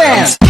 fans.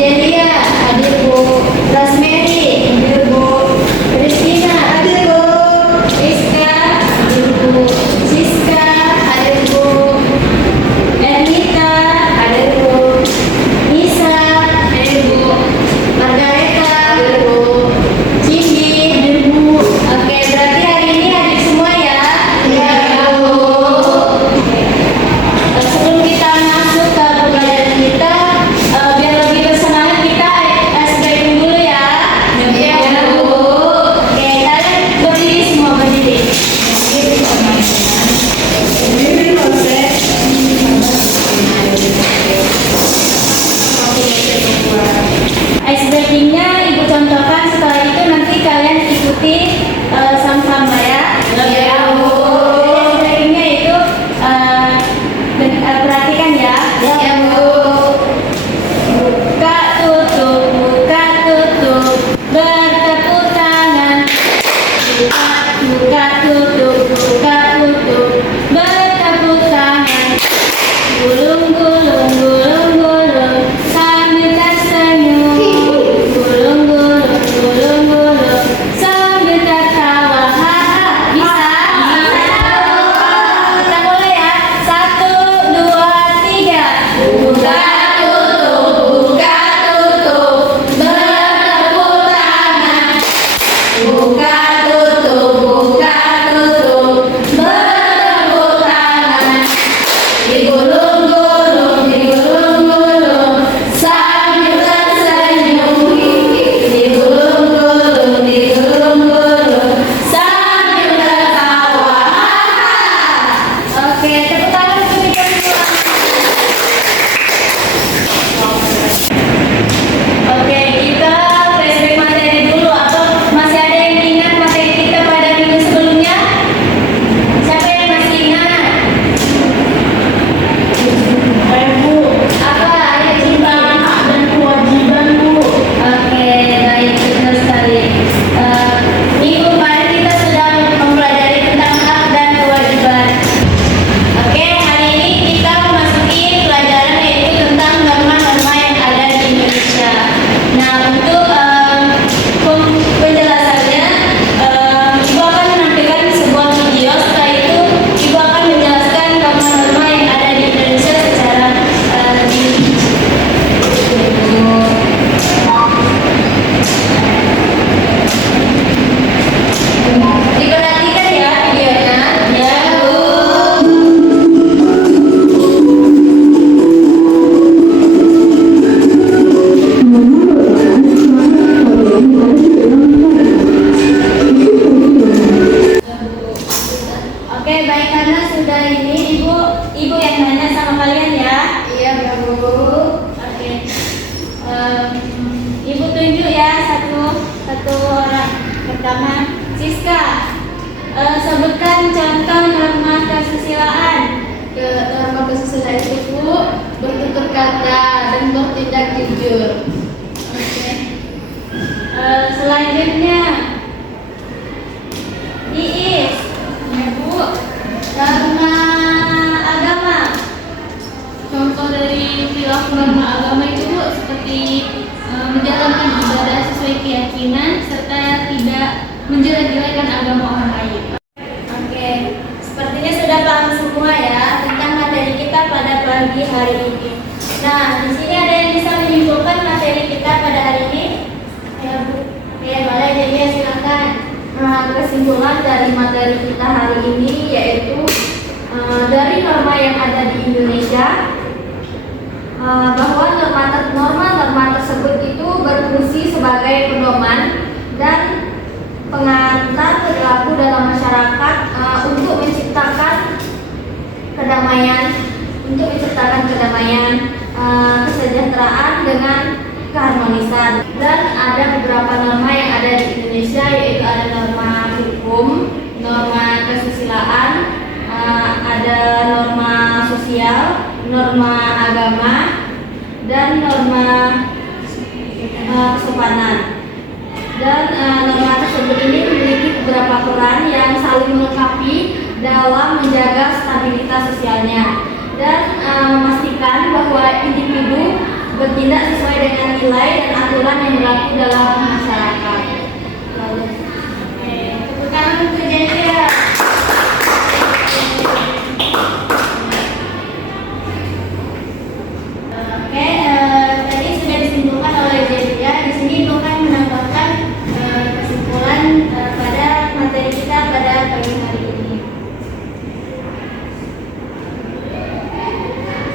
Jadi bertutur kata, dan bertindak jujur. Oke. Selanjutnya, Iis. Ya, Bu. Dharma agama. Contoh dari perilaku norma agama itu, Bu, seperti menjalankan ibadah sesuai keyakinan serta tidak menjelek-jelekan agama orang lain. Oke, sepertinya sudah paham semua ya tentang materi kita pada pagi hari ini. Nah, di sini ada yang bisa menyimpulkan materi kita pada hari ini? Ya, Bu. Ya, boleh, jadi ya, silakan. Kesimpulan dari materi kita hari ini yaitu dari norma yang ada di Indonesia, bahwa norma tersebut itu berfungsi sebagai pedoman dan pengantar perilaku dalam masyarakat untuk menciptakan kedamaian, kesejahteraan dengan keharmonisan. Dan ada beberapa norma yang ada di Indonesia, yaitu ada norma hukum, norma kesusilaan, ada norma sosial, norma agama, dan norma kesopanan. Dan norma tersebut ini memiliki beberapa peran yang saling melengkapi dalam menjaga stabilitas sosialnya dan memastikan bahwa individu bertindak sesuai dengan nilai dan aturan yang berlaku dalam masyarakat. Tepuk tangan untuk Jelia. Oke, tadi sudah disimpulkan oleh Jelia. Di sini Ibu akan menambahkan kesimpulan pada materi kita pada pagi hari ini.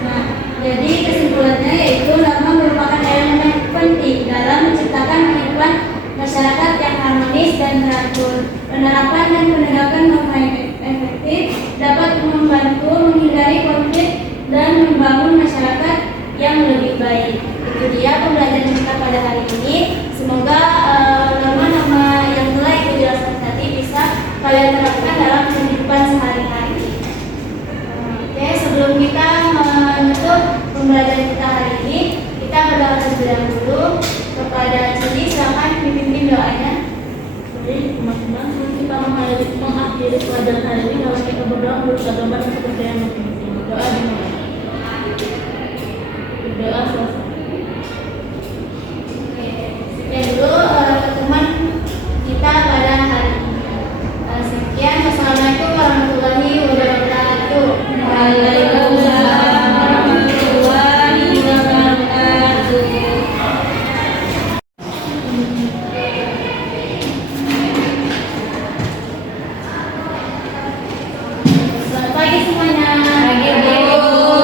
Nah, jadi kesimpulannya yaitu norma merupakan elemen yang penting dalam menciptakan kehidupan masyarakat yang harmonis dan teratur. Penerapan dan penegakan norma yang efektif dapat membantu menghindari konflik dan membangun masyarakat yang lebih baik. Itu dia pembelajaran kita pada hari ini. Semoga norma-norma yang telah Ibu jelaskan tadi bisa kalian terapkan dalam kehidupan sehari-hari. Oke, sebelum kita menutup pembelajaran kita hari ini, kita berdoa terlebih dahulu kepada Cidi. Silakan dipimpin doanya. Jadi teman-teman, kita mengakhiri pelajaran hari ini kalau kita berdoa menurut agama dan kepercayaan masing-masing. Doa dimulai. Berdoa selesai. Oke, sekian dulu pertemuan kita pada hari ini. Sekian, wassalamualaikum warahmatullahi wabarakatuh. Waalaikumsalam warahmatullahi wabarakatuh. Selamat pagi semuanya. Pagi, Bu.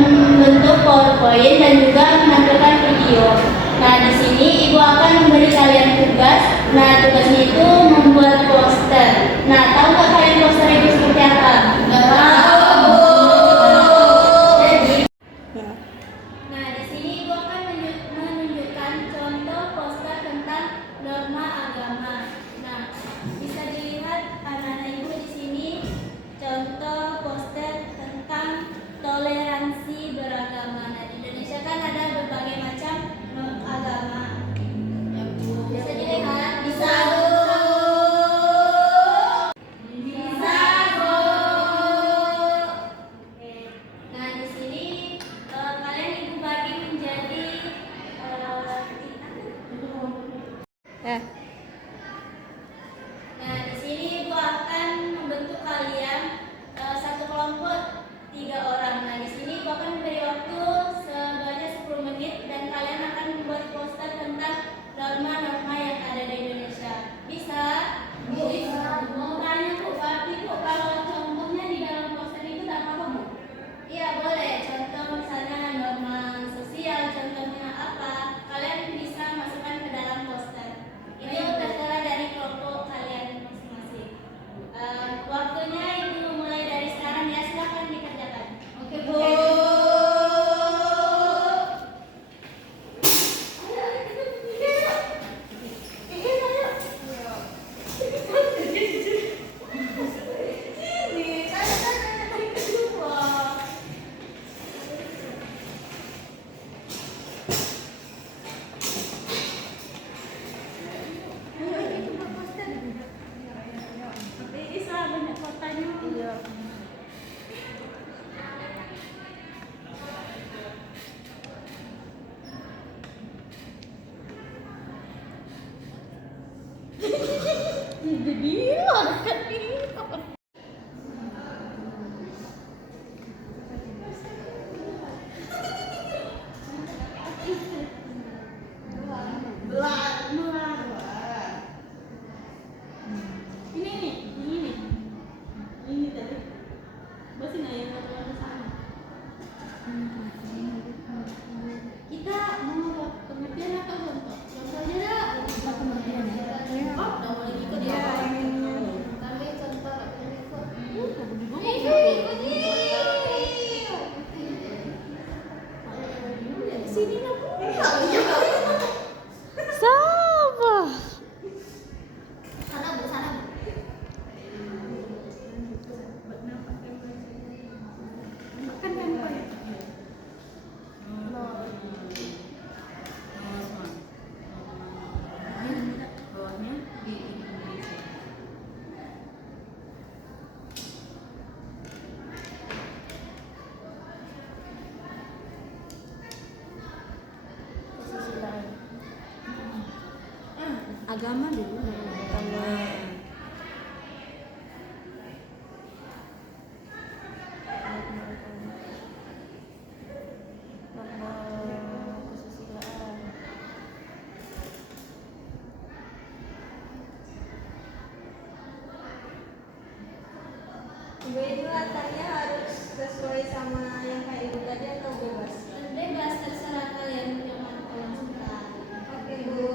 membentuk PowerPoint dan juga menampilkan video. Nah, di sini Ibu akan memberi kalian tugas. Nah, tugasnya itu membuat poster. Nah, tahu nggak kalian poster itu seperti apa? Nggak tahu. Nah, di sini Ibu akan menunjukkan contoh poster tentang norma agama. Nah, bisa dilihat anak-anak Ibu di sini contoh poster tentang toleransi beragama. Nah, di Indonesia kan ada berbagai macam agama. Ya, Bu. Bisa dilihat, bisa Bu. Bisa Bu. Oke. Nah, di sini kalian Ibu bagi menjadi Nah, di sini Ibu akan membentuk kalian satu kelompok 3 orang. Nah, di sini Ibu akan memberi waktu sebanyak 10 menit dan kalian akan membuat poster tentang norma-norma yang ada di Indonesia. Bisa? Bisa. Mau tanya Bu, tapi Bu, kalau contohnya di dalam poster itu tak apa-apa Bu? Iya, boleh. Contoh misalnya norma sosial, contohnya apa? Kalian bisa masukkan ke dalam poster. Itu terserah dari kelompok kalian masing-masing. Waktunya Ibu mulai dari sekarang ya, silakan dikerjakan. Oke Bu. Isa, banyak kotanya. Iya. Jadi kan ini. Ini tadi. Masih nggak yang ke sana? Kita mau pengertian atau contoh? Contoh aja dah. Pengertian ya. Oh, udah boleh ikut ya. Tapi contoh sini lah. Sabar. Sana Bu, sana Bu. Agama dulu. Ibu itu latarnya harus sesuai sama yang kayak ibu tadi atau bebas? Bebas, terserah kalian yang mana kalian suka. Oke Bu.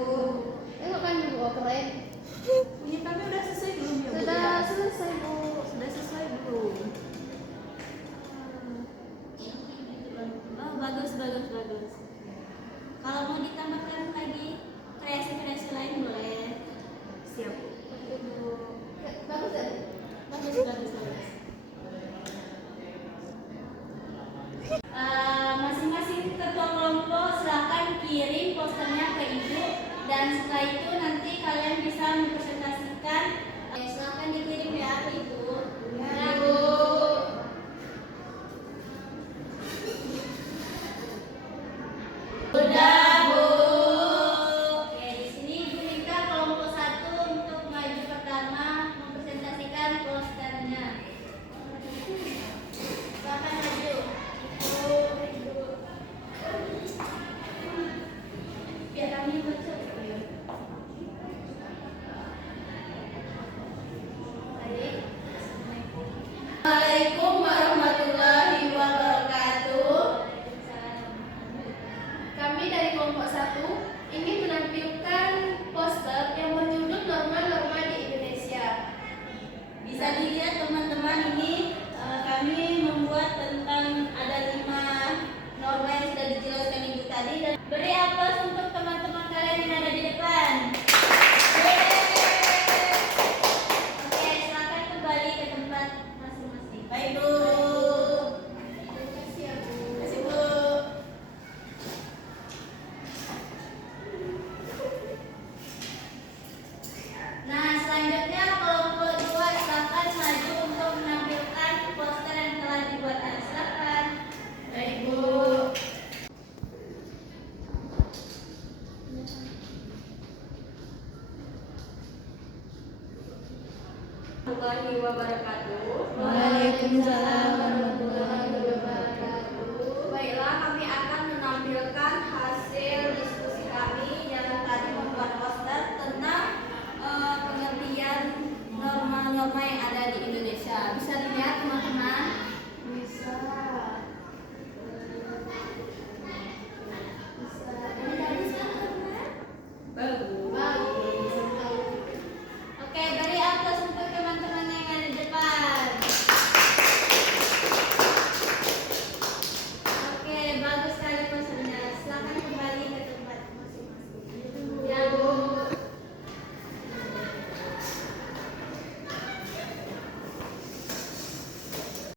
Tengok kan Bu, keren. Punya kami udah selesai belum ya Bu? Sudah selesai Bu. Sudah selesai belum? Oh, bagus. Kalau mau ditambahkan lagi kreasi-kreasi lain boleh. Siap Bu. Oke Bu. Bagus ya? Bagus. Masing-masing ketua kelompok silakan kirim posternya ke Ibu dan setelah itu nanti kalian bisa mempresentasikan. Silakan dikirim ya ke Ibu. Ya Bu. Udah Bu. Oke, di sini Ibu minta wabarakatuh. Waalaikumsalam